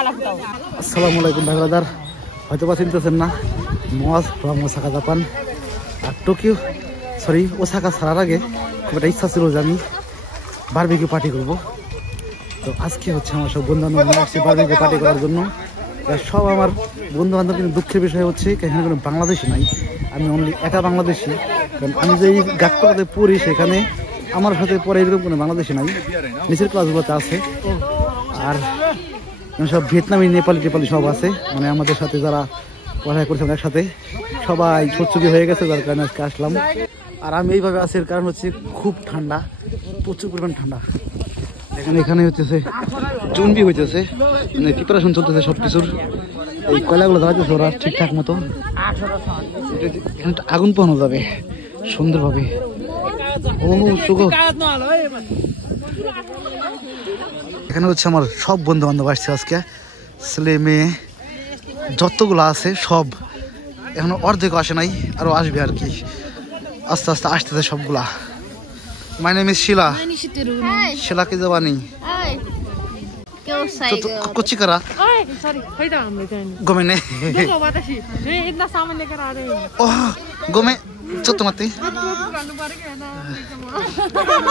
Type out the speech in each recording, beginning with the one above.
আসসালামু আলাইকুম ভাই ব্রাদার, হয়তো বা চিনতেছেন না, মজ ফ্রম ওসাকা জাপান। আর ওসাকা ছাড়ার আগে খুব একটা ইচ্ছা ছিল যে আমি বারবিকিউ পার্টি করবো। তো আজকে হচ্ছে আমার সব বন্ধু বান্ধব নিয়ে আসছে বারবিকিউ পার্টি করার জন্য। সব আমার বন্ধু বান্ধব, কিন্তু দুঃখের বিষয় হচ্ছে এখানে কোনো বাংলাদেশি নাই, আমি অনলি একা বাংলাদেশি। কারণ আমি যে গাছপালাতে পড়ি সেখানে আমার সাথে পরে এরকম কোনো বাংলাদেশি নাই, নিচের ক্লাসগুলোতে আছে। আর সব ভিয়েতনামি, নেপালি সব আছে, মানে আমাদের সাথে যারা পড়াশোনা করছিলাম একসাথে, সবাই ছুটছুটি হয়ে গেছে, যার কারণে আজকে আসলাম। আর আমি এইভাবে আসি, এর কারণ হচ্ছে খুব ঠান্ডা, প্রচুর পরিমাণ ঠান্ডা। এখানে হইতেছে জুনবি হইতেছে, মানে প্রিপারেশন চলতেছে সবকিছুর। এই কয়লাগুলো জ্বালাইতেছে ওরা ঠিকঠাক মতো, আগুন পোহানো যাবে সুন্দরভাবে। এখানে হচ্ছে আমার সব বন্ধু বান্ধব আসছে আজকে, ছেলে মেয়ে যতগুলো আছে সব, এখনো অর্ধেক আসে নাই, আরো আসবে আর কি, আস্তে আস্তে আসতেছে সবগুলা। মাই নেম ইজ শিলা। শিলা কি যাবানি कुछ करा गोमे ने ओह गोमे चोत्तो मते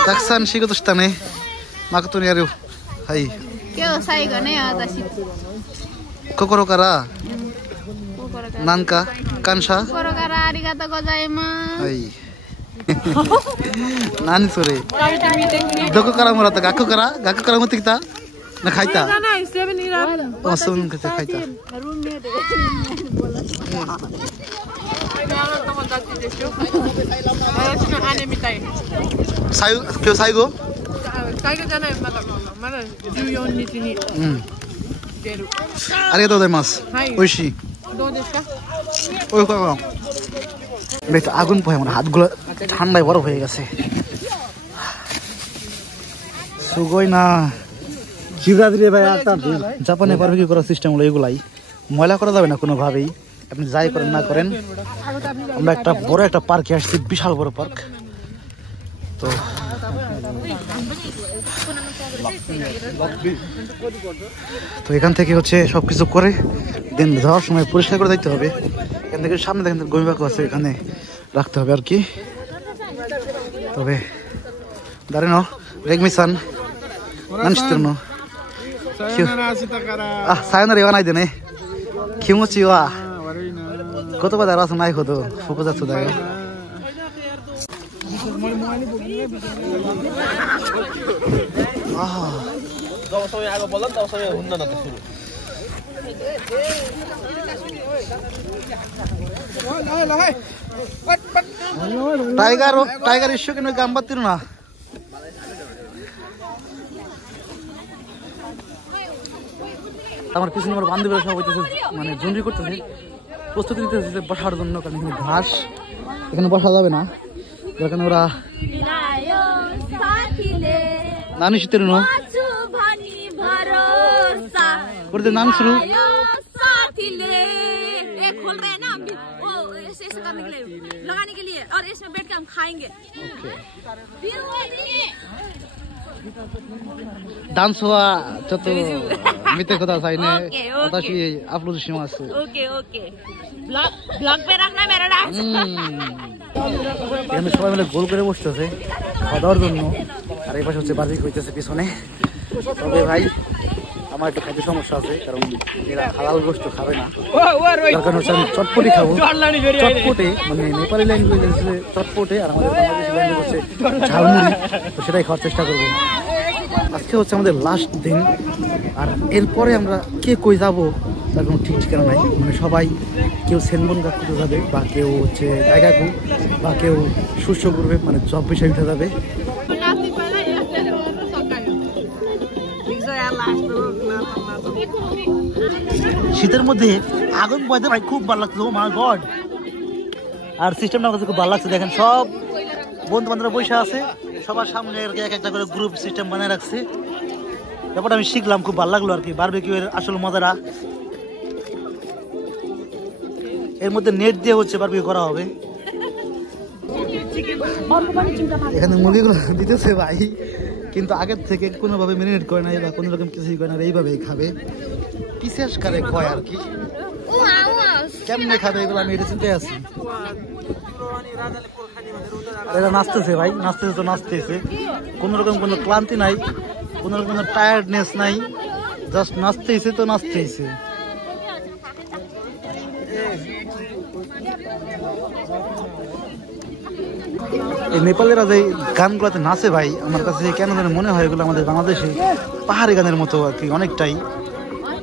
taksan shigo to shita ne makoto ni yaru hai kyou saigo ne watashi kokoro kara nanka kansha kokoro kara arigatou gozaimasu hai nani sore doko kara moratta gakko kara motte kita না খাইতা না 7-Eleven অসম খেতে খাইতা কেউ সাইগো আরিগাতো গোজাইমাসু ওইশি ওই কো বেশ আগুন পোহায়, আমার হাতগুলো ঠান্ডায় বরফ হয়ে গেছে। সুগই না জাপানে বারবিকিউ করার সিস্টেম হলো এগুলাই, ময়লা করা যাবে না কোনোভাবেই, আপনি যাই করেন না করেন। আমরা একটা বড় একটা পার্কে আসছি, বিশাল বড় পার্ক। তো এখান থেকে হচ্ছে সবকিছু করে দেন যাওয়ার সময় পরিষ্কার করে দিতে হবে। এখান থেকে সামনে দেখেন গমিবাকু আছে, এখানে রাখতে হবে আর কি। তবে দাঁড়ানো রেগমিসান নানশিতের নো সায়নার এবার নাই দেনে কিমোচি ওয়া কত বাজার আছে নাই কত ফুকো যাচ্ছে দেখো। টাইগার ইস্যু কেন গাম্বাতির না আমার পিছনে আমার বান্ধবীরা সব হইতেছে, মানে জুন্ডি করতেছে, প্রস্তুতি নিতেছে বসার জন্য। কারণ এখানে ঘাস, এখানে বসা যাবে না, এখানে ওরা নানি শীতের করতে নাম শুরু ডান্স হওয়া যত মিতে কথা চাই না ওটাশি আপলোড শিমাসু ওকে ওকে ব্লগ পে রাখনা মেরা ডান্স। এখানে সবাই মিলে গোল করে বসতেছে খাওয়া দাওয়ার জন্য, আর এই পাশে হচ্ছে বারবিকিউ হইতেছে পিছনে। তবে ভাই আমার একটু খাইতে সমস্যা আছে, কারণ এরা হালাল গোশত খাবে না, তার কারণে হচ্ছে আমি চটপটি খাবো। চটপটে মানে নেপালি ল্যাঙ্গুয়েজ হচ্ছে চটপটে, আর আমাদের বাংলাদেশি ল্যাঙ্গুয়েজ হচ্ছে ঝালমুড়ি, তো সেটাই খাওয়ার চেষ্টা করবো। আজকে হচ্ছে আমাদের লাস্ট দিন, আর এরপরে আমরা কে কই যাবো তার কোনো ঠিক ঠিকানা নাই। মানে সবাই কেউ সেনবন গাকুতে যাবে, বা কেউ হচ্ছে জায়গাকু, বা কেউ শস্য করবে, মানে জব বিষয়ে উঠে যাবে। শীতের মধ্যে আগুন পোহাতে ভাই খুব ভালো লাগছে, ও মাই গড। আর সিস্টেমটা আমার কাছে খুব ভালো লাগছে, দেখেন সব বন্ধু বান্ধবরা বসে আছে, সবার সামনে এক একটা করে গ্রুপ সিস্টেম বানিয়ে রাখছে। ব্যাপারটা আমি শিখলাম, খুব ভালো লাগলো আর কি বারবিকিউ এর আসল মজাটা। এর মধ্যে নেট দিয়ে হচ্ছে বারবিকিউ করা হবে। এখানে মুরগিগুলো দিতেছে ভাই, কিন্তু আগের থেকে কোনোভাবে মেরিনেট করে না বা কোনো রকম কিছুই করে না, এইভাবেই খাবে, বিশেষ করে কয় আর কি। কেমনে খাবে এগুলো আমি এটা চিন্তায় আছি। এরা নাচতেছে ভাই, নাচতেছে তো নাচতেছে, কোনো রকম কোনো ক্লান্তি নাই, কোনো রকম কোনো টায়ার্ডনেস নাই, জাস্ট নাচতেছে তো নাচতেছে। এই নেপালেরা যে গানগুলোতে নাচে ভাই, আমার কাছে কেন যেন মনে হয় এগুলো আমাদের বাংলাদেশে পাহাড়ি গানের মতো আর কি, অনেকটাই।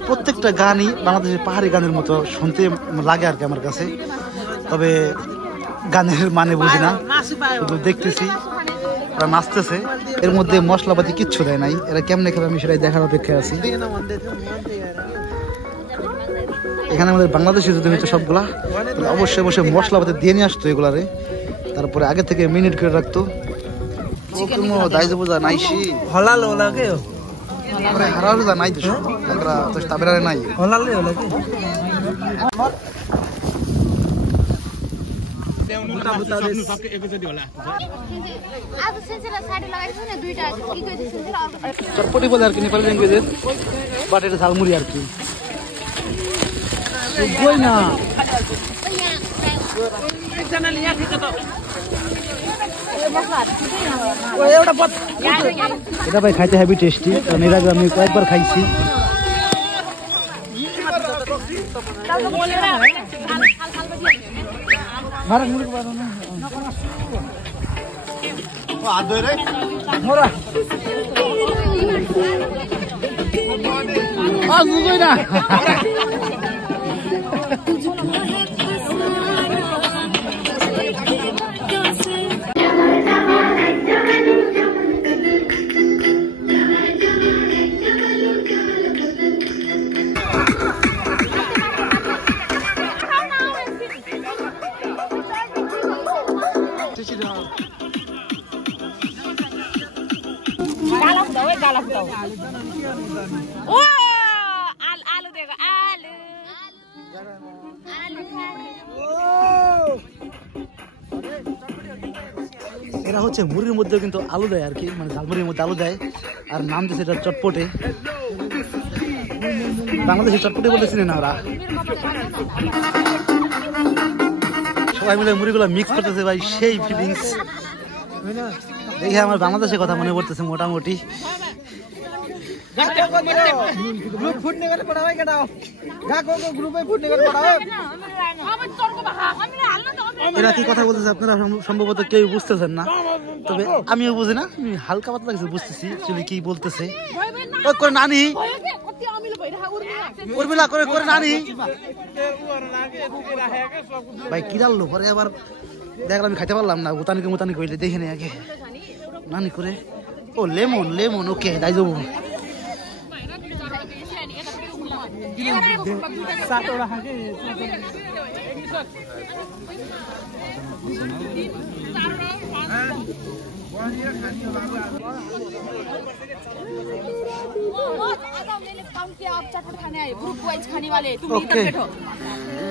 প্রত্যেকটা গানই বাংলাদেশের পাহাড়ি গানের মতো শুনতে লাগে আর কি আমার কাছে। তবে গানের মানে বুঝি না, শুধু দেখতেছি ওরা নাচতেছে, এর মধ্যে মশলাপাতি কিচ্ছু দেয় নাই। এরা কেমনে খাবে আমি সেটাই দেখার অপেক্ষায় আছি। এখানে আমাদের বাংলাদেশে যদি হইতো সবগুলা, তাহলে অবশ্যই অবশ্যই মশলাপাতি দিয়ে নিয়ে আসতো এগুলারে, তারপরে আগে থেকে মিনিট করে রাখতো। দাইজ বোঝা নাইছি হলাল ওলাকে আরে হারার যা নাই তো আমরা তো তাবেরারে নাই হলালে ওলাকে বুটা বুটা দেশ सबके एपिसोड होला आज सेन्सेला साडी लगाइछ नि दुईटा के के सेन्सेला चटपटी बोले আর কি नेपाली ল্যাঙ্গুয়েজে বাট এটা ঝালমুড়ি আর কি কই না एकजना लिया थिक त এটা ভাই খাইতে হেভি টেস্টি, কারণ এর আগে আমি কয়েকবার খাইছি। এরা হচ্ছে মুরগির মধ্যে কিন্তু আলু দেয় আর কি, মানে ঝালমুড়ির মধ্যে আলু দেয়, আর নাম দিচ্ছে এটা চটপটে। বাংলাদেশে চটপটে বলতেছি না ওরা, সবাই মিলে মুড়িগুলো মিক্স করতেছে ভাই, সেই ফিলিংস দেখে আমার বাংলাদেশের কথা মনে পড়তেছে মোটামুটি। এরা কি কথা বলতেছে আপনারা সম্ভবত কেউ বুঝতেছেন না, তবে আমিও বুঝি না, আমি হালকা পাতলা কিছু বুঝতেছি অ্যাকচুয়ালি কি বলতেছে। করে নানি উর্মিলা করে করে নানি ভাই কি ডাললো পরে আবার দেখলাম আমি খাইতে পারলাম না, উতানিকে মুতানি কইলে দেখে নি আগে নানি করে। ও লেমন লেমন ওকে তাই যাবো।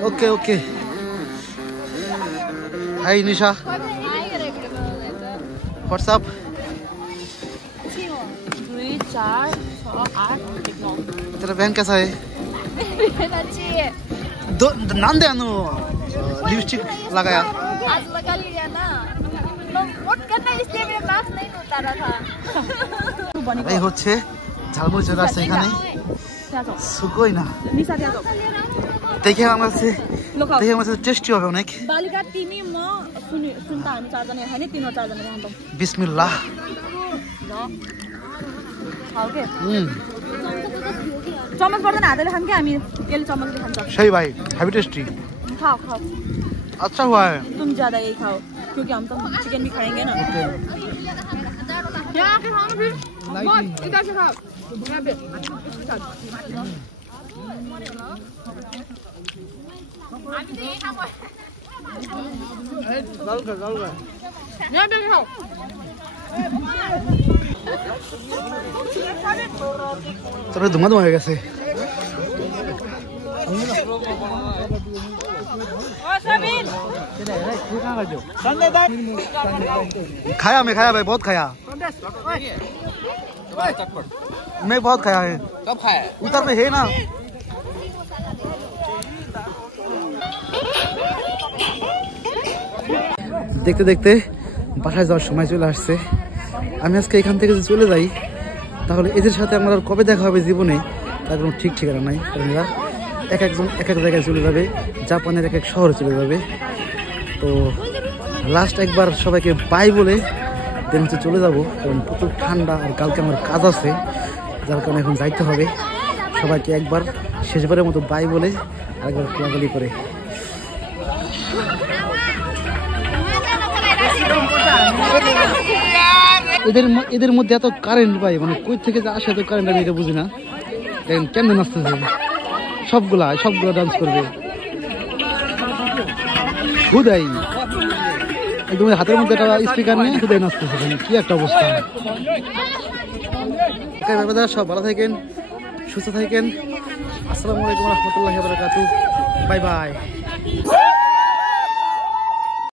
ओके ओके हाय निशा व्हाट्सअप 2 4 6 8 9 तेरा बहन कैसा है दो नांदे अनु लिपस्टिक लगाया आज लगा लिया ना वोट करना इसलिए मेरे पास नहीं उतारा था भाई হচ্ছে ঝালমুড়ি চলে আসছে এখানে সুকোই না দেখে আমার কাছে টেস্টি হবে অনেক। बालिका तिमी म सुनता हामी चारजना हैन तीन चारजना यहाँ त बिस्मिल्लाह खाओ के चम्मच पर्दैन हातले खान के हामी यसले चम्मचले खान्छ सही भाई हैवी टेस्टी खाओ खाओ अच्छा हुआ है तुम ज्यादा यही खाओ क्योंकि हम तो चिकन भी खाएंगे ना यहाँ आके खाओ फिर बस इधर से खाओ यहाँ पे यहाँ पे खाओ তবে ধুমা ধুমা হয়ে গেছে खाया मैं खाया भाई बहुत खाया मैं बहुत खाया है कब खाया उधर में है ना দেখতে দেখতে বাসায় যাওয়ার সময় চলে আসছে আমি আজকে এখান থেকে যদি চলে যাই তাহলে এদের সাথে আমার আর কবে দেখা হবে জীবনে তার কোনো ঠিক ঠিকানা নাই কারণ এরা এক একজন এক এক জায়গায় চলে যাবে জাপানের এক এক শহরে চলে যাবে তো লাস্ট একবার সবাইকে বাই বলে দেন চলে যাব কারণ প্রচুর ঠান্ডা আর কালকে আমার কাজ আছে যার কারণে এখন যাইতে হবে সবাইকে একবার শেষবারের মতো বাই বলে আরেকবার কোলাকুলি করে এদের মধ্যে এত কারেন্ট পাই মানে কই থেকে যে আসে এত কারেন্ট আমি এটা বুঝি না দেখেন কেমনে নাচতেছে সবগুলা ডান্স করবে হুদাই একদম হাতের মধ্যে একটা স্পিকার নিয়ে হুদাই নাচতেছে কি একটা অবস্থা সব ভালো থাকেন সুস্থ থাকেন আসসালামু আলাইকুম রহমতুল্লাহি ওয়া বারাকাতুহু বাই বাই